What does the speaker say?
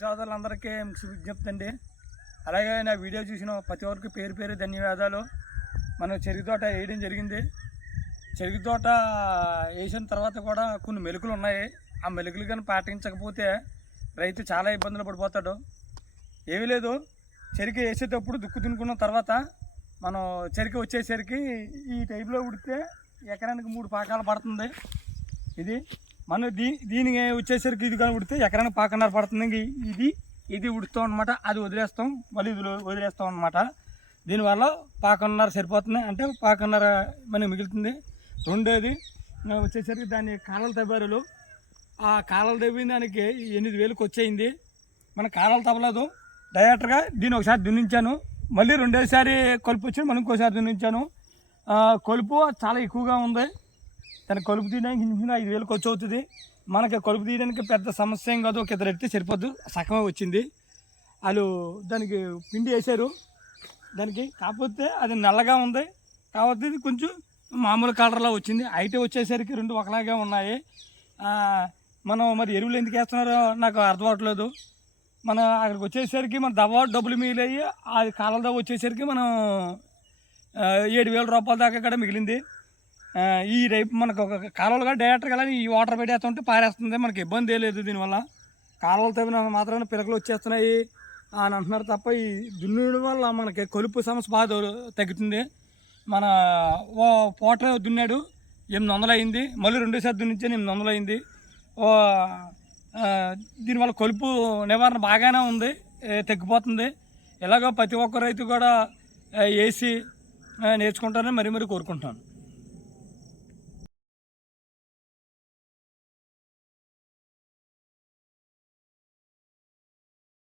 సోదరులందరికీ విజ్ఞప్తి అండి. అలాగే నా వీడియో చూసిన ప్రతి ఒక్కరికి పేరు పేరు ధన్యవాదాలు. మనం చెరుకు తోట వేయడం జరిగింది. చెరుకు తోట వేసిన తర్వాత కూడా కొన్ని మెలుకులు ఉన్నాయి. ఆ మెలుకులు కానీ పాటించకపోతే రైతు చాలా ఇబ్బందులు పడిపోతాడు. ఏమీ లేదు. చెరుకు వేసేటప్పుడు దుక్కు తినుకున్న తర్వాత మనం చెరుకు వచ్చేసరికి ఈ టైప్లో ఉడితే ఎకరానికి మూడు పాకాలు పడుతుంది. ఇది మనం దీ దీనికి వచ్చేసరికి ఇది కానీ ఉడితే ఎకరానికి పాకన్నర పడుతుంది ఇది ఇది ఉడుస్తాం అనమాట అది వదిలేస్తాం మళ్ళీ ఇది వదిలేస్తాం అనమాట దీనివల్ల పాకన్నర సరిపోతుంది. అంటే పాకన్నర మనకి మిగులుతుంది. రెండోది వచ్చేసరికి దాన్ని కాలలు తవ్వారులు. ఆ కాలాలు తవ్విన దానికి ఎనిమిది వేలకు వచ్చేయింది. మన కాలాలు తవ్వలేదు. డైరెక్ట్గా దీన్ని ఒకసారి దున్నించాను. మళ్ళీ రెండోసారి కలుపు వచ్చి మనం ఇంకోసారి దున్నించాను. కలుపు చాలా ఎక్కువగా ఉంది. దాన్ని కలుపు తీయడానికి ఇంచుమించు ఐదు వేలు ఖర్చు అవుతుంది. మనకి కలుపు తీయడానికి పెద్ద సమస్య ఏం కాదు ఒక ఇద్దరు ఎడితే సరిపోద్దు. సగమే వచ్చింది. వాళ్ళు దానికి పిండి వేశారు. దానికి కాకపోతే అది నల్లగా ఉంది. కాకపోతే ఇది కొంచెం మామూలు కలర్లో వచ్చింది. అయితే వచ్చేసరికి రెండు ఒకలాగే ఉన్నాయి. మనం మరి ఎరువులు ఎందుకు వేస్తున్నారో నాకు అర్థం అవ్వట్లేదు మన అక్కడికి వచ్చేసరికి మన దవా డబ్బులు మిగిలాయి అది కాలం వచ్చేసరికి మనం ఏడు వేల రూపాయల దాకా కూడా మిగిలింది. ఈ రేపు మనకు ఒక కాలువలుగా డైరెక్ట్గా వెళ్ళి ఈ వాటర్ పెట్టేస్తుంటే పారేస్తుంది మనకి. ఇబ్బంది లేదు దీనివల్ల. కాలువలు తవ్విన మాత్రమే పిలకలు వచ్చేస్తున్నాయి అని అంటున్నారు తప్ప ఈ దున్నడం వల్ల మనకి కొలుపు సమస్య బాగా తగ్గుతుంది. మన ఓ పూట దున్నాడు ఎనిమిది వందలు అయింది. మళ్ళీ రెండోసారి దున్నించాను ఎనిమిది వందలు అయింది. ఓ దీనివల్ల కొలుపు నివారణ బాగానే ఉంది తగ్గిపోతుంది. ఇలాగ ప్రతి ఒక్క రైతు కూడా వేసి నేర్చుకుంటారని మరీ మరీ కోరుకుంటాను